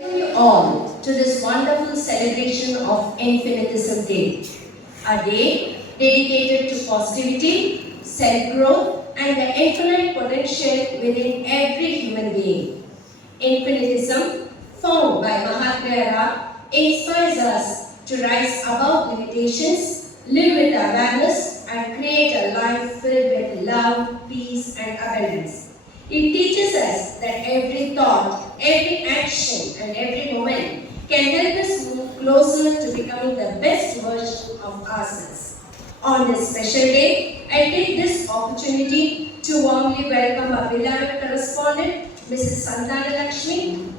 You all to this wonderful celebration of Infinitism Day, a day dedicated to positivity, self-growth, and the infinite potential within every human being. Infinitism, found by Mahatma, inspires us to rise above limitations, live with awareness, and create a life filled with love, peace, and abundance. It teaches us that every thought, every action, and every moment can help us move closer to becoming the best version of ourselves. On this special day, I take this opportunity to warmly welcome our beloved correspondent, Mrs. Santana Lakshmi,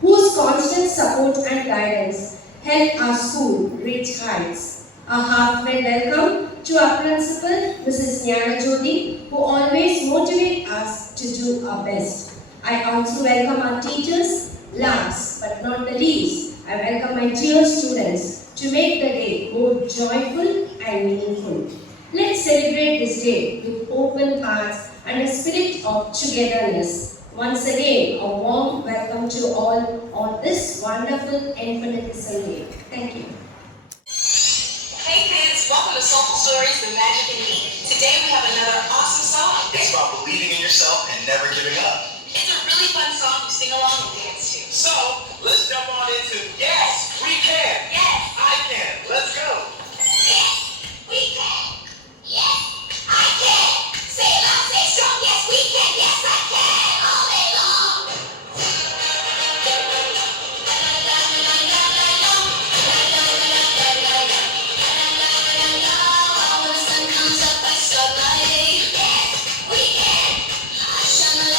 whose constant support and guidance help our school reach heights. A heartfelt welcome to our principal, Mrs. Jnana Jyoti, who always motivate us to do our best. I also welcome our teachers. Last but not the least, I welcome my dear students to make the day more joyful and meaningful. Let's celebrate this day with open hearts and a spirit of togetherness. Once again, a warm welcome to all on this wonderful Infinitism Day. Thank you. Hey kids, welcome to Soulful Stories, The Magic in Me. Today we have another awesome song. It's about believing in yourself and never giving up. It's a really fun song to sing along and dance to. So, let's jump on into Yes, We Can. Yes, I Can. Let's go. yes, we can. Yes, I can. Say it loud, say it strong. Yes, we can. Yes, I can. All day long. When the sun comes up, I start my day. Yes, we can. I shine my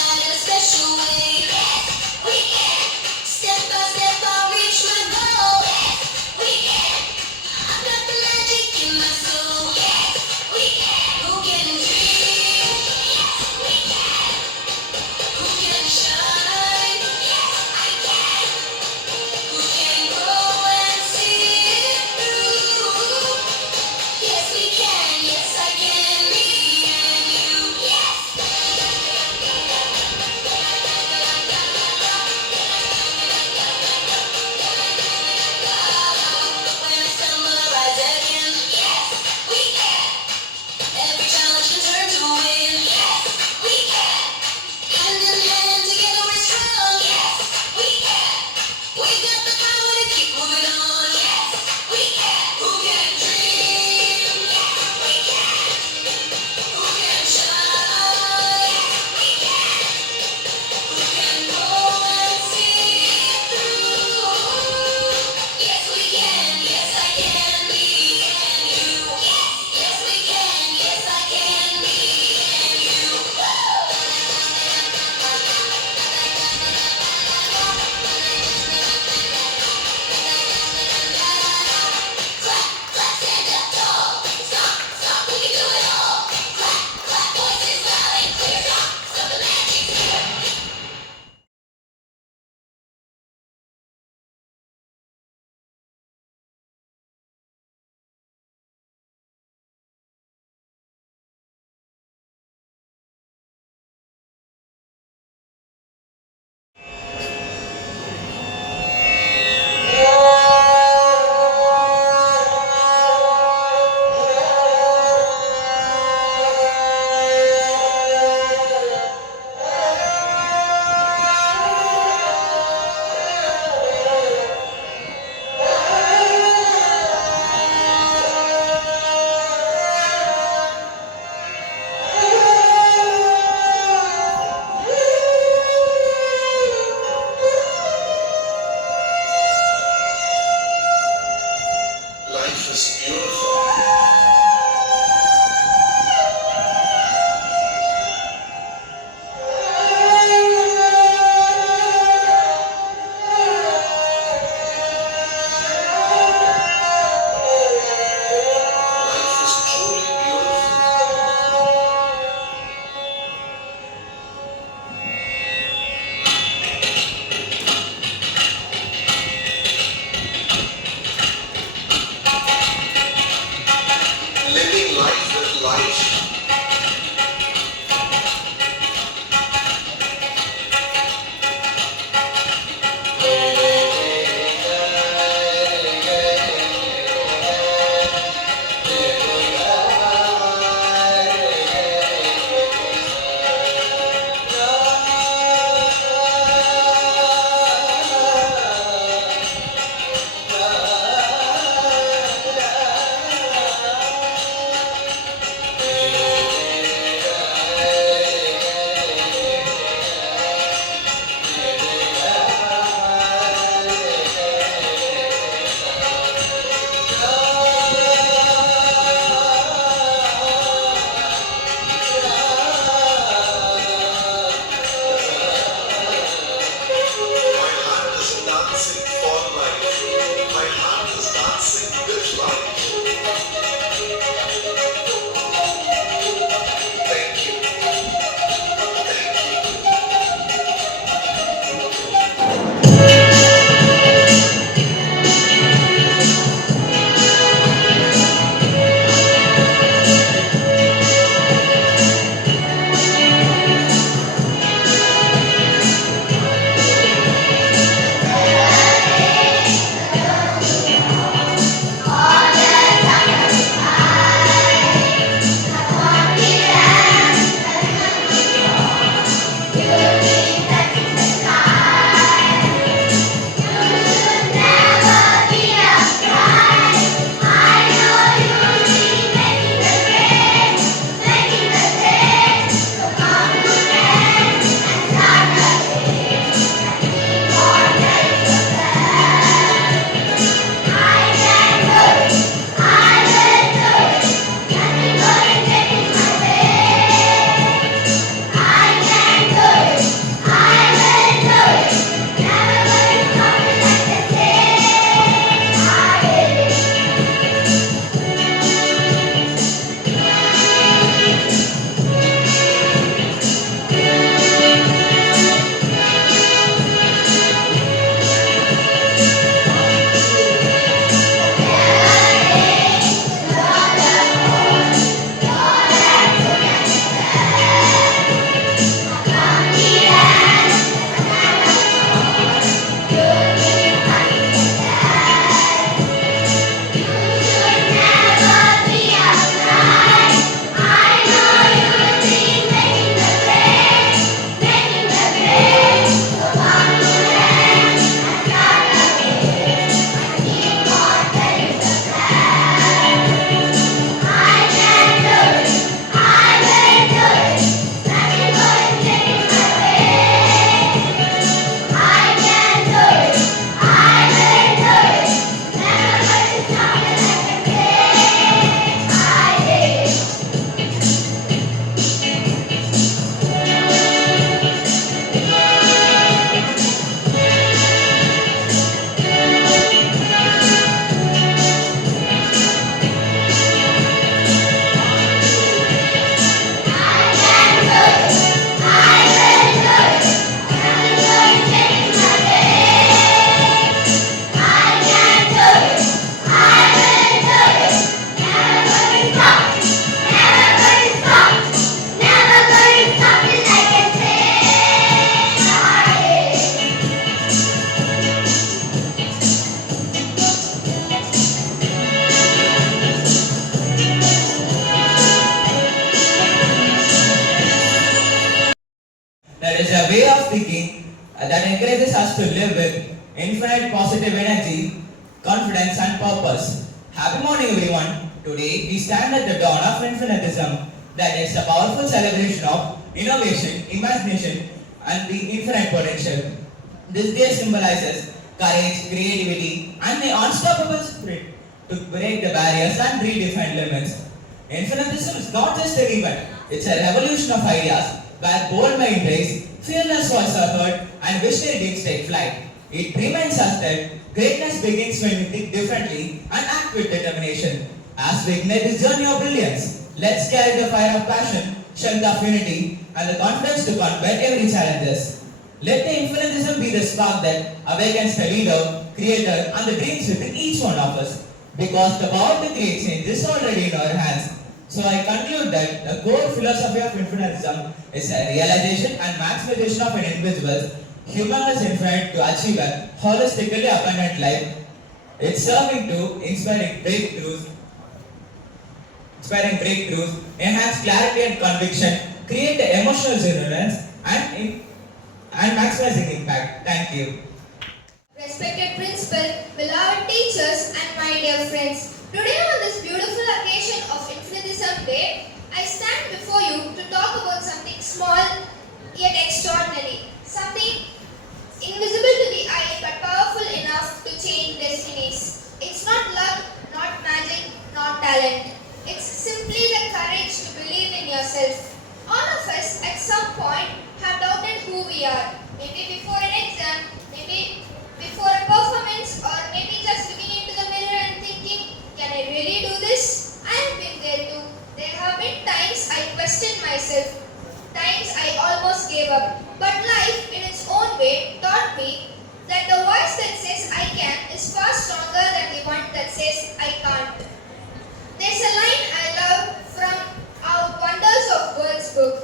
of thinking that encourages us to live with infinite positive energy, confidence and purpose. Happy morning everyone. Today we stand at the dawn of infinitism, that is a powerful celebration of innovation, imagination and the infinite potential. This day symbolizes courage, creativity and the unstoppable spirit to break the barriers and redefine limits. Infinitism is not just an event, it's a revolution of ideas where bold minds rise, fearless voices are heard and visionary dreams take flight. It reminds us that greatness begins when we think differently and act with determination. As we ignite this journey of brilliance, let's carry the fire of passion, strength of unity, and the confidence to combat every challenges. Let the infinitism be the spark that awakens the leader, creator, and the dreams within each one of us. Because the power to create change is already in our hands. So I conclude that the core philosophy of infinitism is a realization and maximization of an individual's humongous infinite to achieve a holistically abundant life. It's serving to inspiring breakthroughs, enhance clarity and conviction, create the emotional resonance, and maximizing impact. Thank you. Respected principal, beloved teachers, and my dear friends, today on this beautiful occasion of Infinitism Day, I stand before you to talk about something small yet extraordinary, something invisible to the eye but powerful enough to change destinies. It's not luck, not magic, not talent. It's simply the courage to believe in yourself. All of us at some point have doubted who we are. Maybe before an exam, maybe before a performance, or maybe just looking into the mirror and thinking, can I really do this? I have been there too. There have been times I questioned myself, times I almost gave up. But life, in its own way, taught me that the voice that says I can is far stronger than the one that says I can't. There's a line I love from our Wonders of Words book.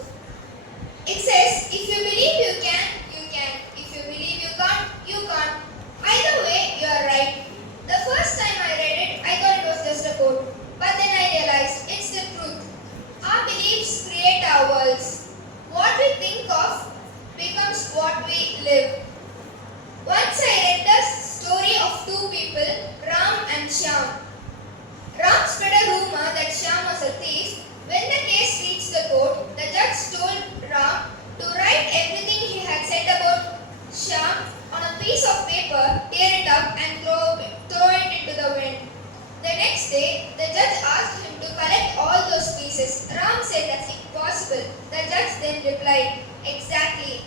It says, if you believe you can, you can. If you believe you can't, you can't. Either way, you are right. The first time I read it, I thought it was just a quote. But then I realized it's the truth. Our beliefs create our worlds. What we think of becomes what we live. Once I read the story of two people, Ram and Shyam. Ram spread a rumor that Shyam was a thief. When the case reached the court, the judge told Ram to write everything he had said about Shyam on a piece of paper, tear it up and throw it into the wind. The next day, the judge asked him to collect all those pieces. Ram said that's impossible. The judge then replied, exactly.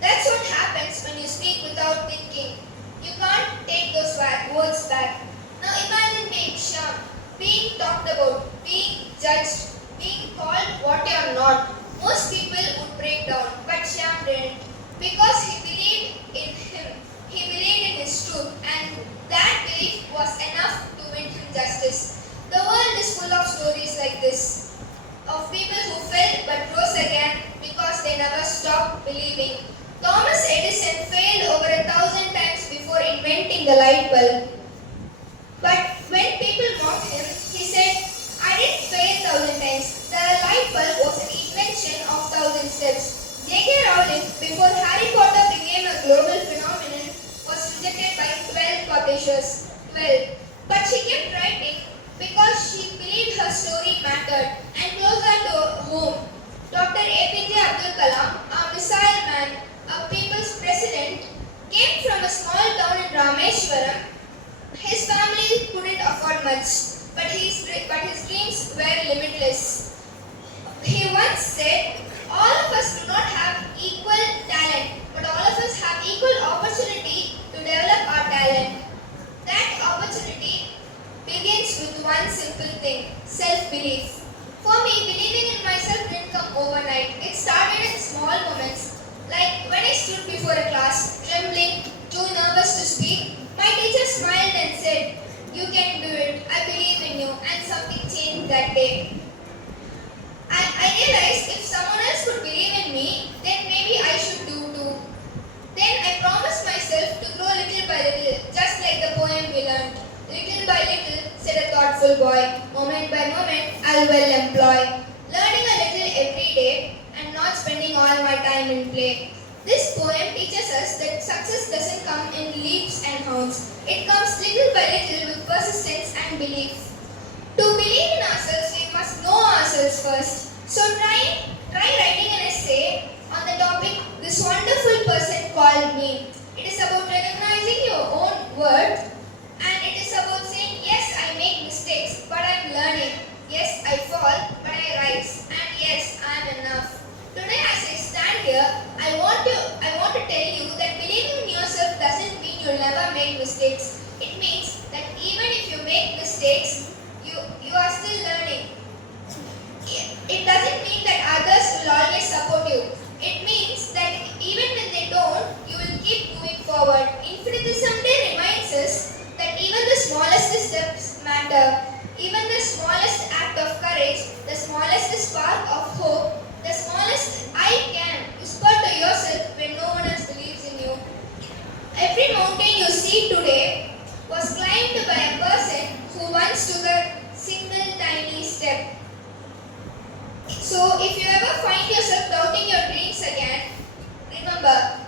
That's what happens when you speak without thinking. You can't take those words back. Now imagine being Shyam, being talked about, being judged, being called what you are not. Most people would break down, but Shyam didn't. Because he believed in him. He believed in his truth, and that belief was enough to win him justice. The world is full of stories like this, of people who fell but rose again because they never stopped believing. Thomas Edison failed over 1,000 times before inventing the light bulb. But when people mocked him, he said, I didn't fail 1,000 times. The light bulb was an invention of 1,000 steps. J.K. Rowling, before Harry Potter became a global phenomenon, was rejected by 12 publishers. 12. But she kept writing because she believed her story mattered. And closer to home, Dr. APJ Abdul Kalam, a missile man, a people's president, came from a small town in Rameshwaram. His family couldn't afford much, but his dreams were limitless. He once said, all of us do not have equal talent, but all of us have equal opportunity to develop our talent. That opportunity begins with one simple thing, self-belief. For me, believing in myself didn't come overnight. It started in small moments, like when I stood before a class, trembling, too nervous to speak. My teacher smiled and said, you can do it, I believe in you, and something changed that day. I realized if someone else could believe in me, then maybe I should do too. Then I promised myself to grow little by little, just like the poem we learned. Little by little, said a thoughtful boy, moment by moment, I'll well employ. Learning a little every day and not spending all my time in play. This poem that success doesn't come in leaps and bounds. It comes little by little with persistence and belief. To believe in ourselves, we must know ourselves first. So try writing an essay on the topic "This Wonderful Person Called Me." It is about recognizing your own worth, and it is about saying, yes, I make mistakes, but I am learning. Yes, I fall, but I rise. And yes, I am enough. Today as I stand here, I want to tell you that believing in yourself doesn't mean you'll never make mistakes. It means that even if you make mistakes, you are still learning. It doesn't mean that others will always support you. It means that even when they don't, you will keep moving forward. Infinitism Day reminds us that even the smallest steps matter. Even the smallest act of courage, the smallest spark of hope, the smallest I can whisper to yourself when no one else believes in you. Every mountain you see today was climbed by a person who once took a single tiny step. So if you ever find yourself doubting your dreams again, remember,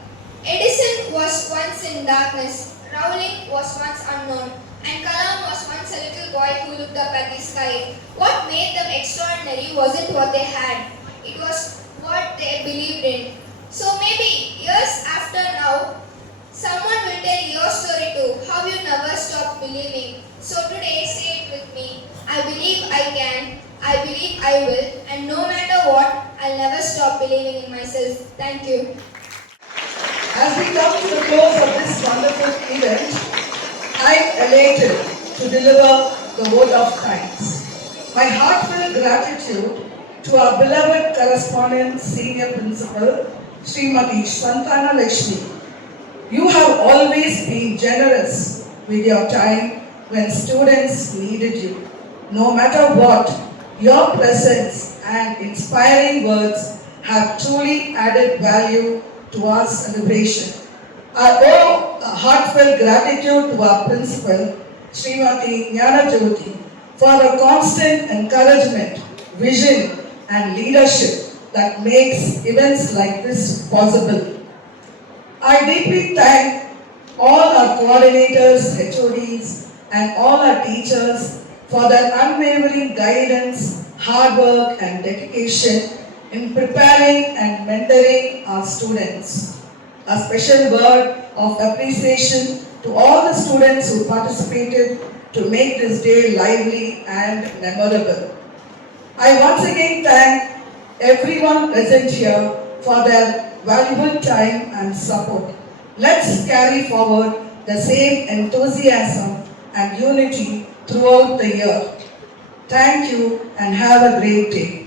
Edison was once in darkness, Rowling was once unknown, and Kalam was once a little boy who looked up at the sky. What made them extraordinary wasn't what they had, it was what they believed in. So maybe years after now, someone will tell your story too, how you never stopped believing. So today, say it with me. I believe I can, I believe I will, and no matter what, I'll never stop believing in myself. Thank you. As we come to the close of this wonderful event, I am elated to deliver the vote of thanks. My heartfelt gratitude to our beloved correspondent senior principal, Srimati Santana Lakshmi. You have always been generous with your time when students needed you. No matter what, your presence and inspiring words have truly added value to our celebration. I owe a heartfelt gratitude to our principal, Srimati Jyoti, for her constant encouragement, vision, and leadership that makes events like this possible. I deeply thank all our coordinators, HODs, and all our teachers for their unwavering guidance, hard work, and dedication in preparing and mentoring our students. A special word of appreciation to all the students who participated to make this day lively and memorable. I once again thank everyone present here for their valuable time and support. Let's carry forward the same enthusiasm and unity throughout the year. Thank you and have a great day.